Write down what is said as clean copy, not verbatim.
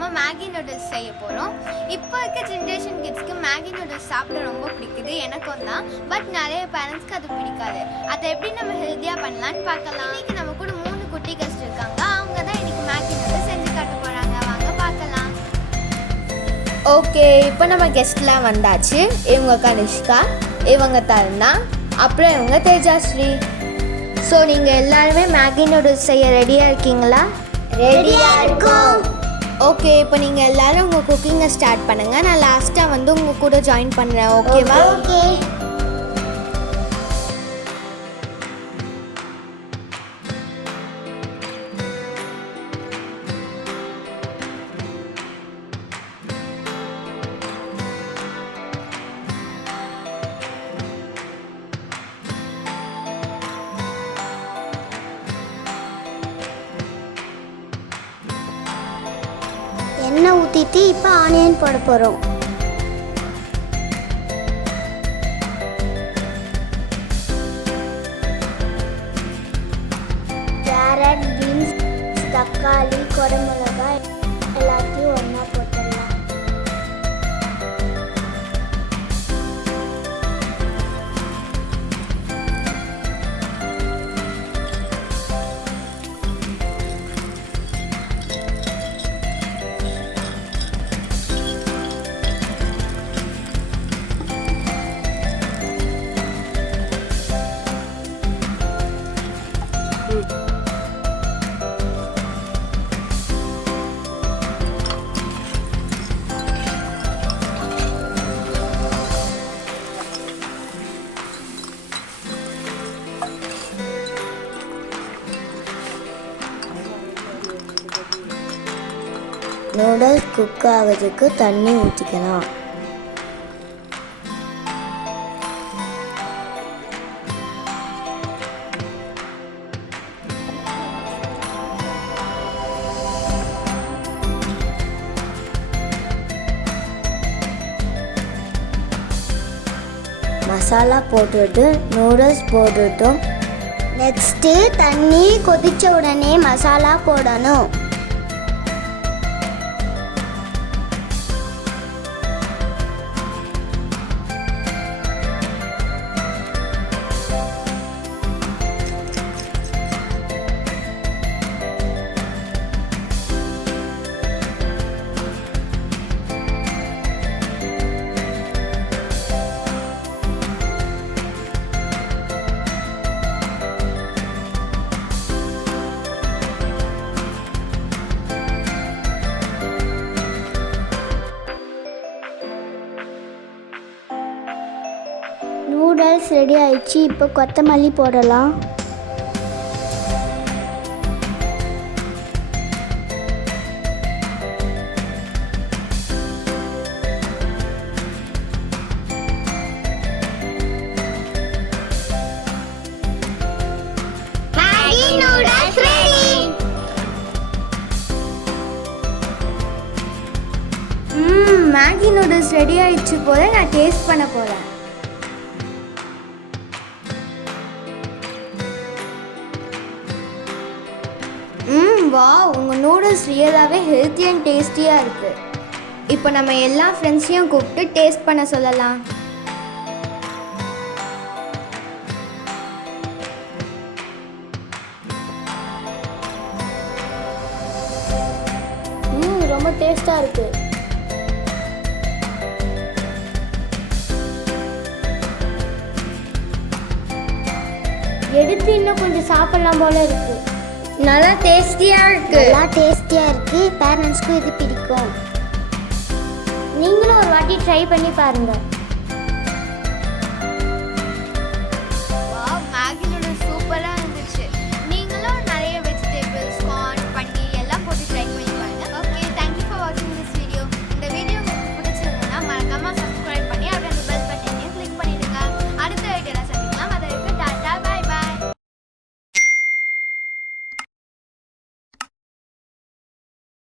நம்ம Maggi noodles செய்ய போகிறோம். இப்போ இருக்க ஜென்ரேஷன் கிட்ஸ்க்கு மேகி நூடுல்ஸ் சாப்பிட ரொம்ப பிடிக்குது, எனக்கும் தான். பட் நிறைய பேரண்ட்ஸ்க்கு அது பிடிக்காது. அதை எப்படி நம்ம ஹெல்த்தியாக பண்ணலான்னு பார்க்கலாம். இன்னைக்கு நம்ம கூட 3 குட்டி கெஸ்ட் இருக்காங்க. அவங்க தான் இன்னைக்கு மேகி நூடுல்ஸ் செஞ்சு காட்ட போகிறாங்க. வாங்க பார்க்கலாம். ஓகே, இப்போ நம்ம கெஸ்ட்லாம் வந்தாச்சு. இவங்க கனிஷ்கா, இவங்க தருணா, அப்புறம் இவங்க தேஜாஸ்ரீ. ஸோ நீங்கள் எல்லாருமே மேகி நூடுல்ஸ் செய்ய ரெடியாக இருக்கீங்களா? ரெடியாக இருக்கோம். ஓகே, இப்போ நீங்கள் எல்லோரும் உங்கள் குக்கிங்கை ஸ்டார்ட் பண்ணுங்கள். நான் லாஸ்ட்டாக வந்து உங்கள் கூட ஜாயின் பண்ணுறேன். ஓகேவா? ஓகே. எண்ணெய் ஊற்றிட்டு இப்போ ஆனியன் போட போகிறோம். கேரட், பீன்ஸ், தக்காளி, குடமிளகாய் எல்லாத்தையும் ஒன்றா போட்டுடலாம். நூடுல்ஸ் குக் ஆகிறதுக்கு தண்ணி ஊற்றிக்கலாம். மசாலா போட்டுட்டு நூடுல்ஸ் போட்டுட்டோம். நெக்ஸ்ட்டு தண்ணி கொதிச்ச உடனே மசாலா போடணும். நூடுல்ஸ் ரெடி ஆயிடுச்சு. இப்போ கொத்தமல்லி போடலாம். மேகி நூடுல்ஸ் ரெடி ஆயிடுச்சு போல. நான் டேஸ்ட் பண்ண போகிறேன். வா, உங்கள் நூடுல்ஸ் ரியலாகவே ஹெல்த்தி அண்ட் டேஸ்டியாக இருக்குது. இப்போ நம்ம எல்லா ஃப்ரெண்ட்ஸையும் கூப்பிட்டு டேஸ்ட் பண்ண சொல்லலாம். ரொம்ப டேஸ்ட்டாக இருக்குது. எடுத்து இன்னும் கொஞ்சம் சாப்பிடலாம் போல இருக்குது. நல்லா டேஸ்டியாக இருக்குது. பேரண்ட்ஸ்க்கும் இது பிடிக்கும். நீங்களும் ஒரு வாட்டி ட்ரை பண்ணி பாருங்கள்.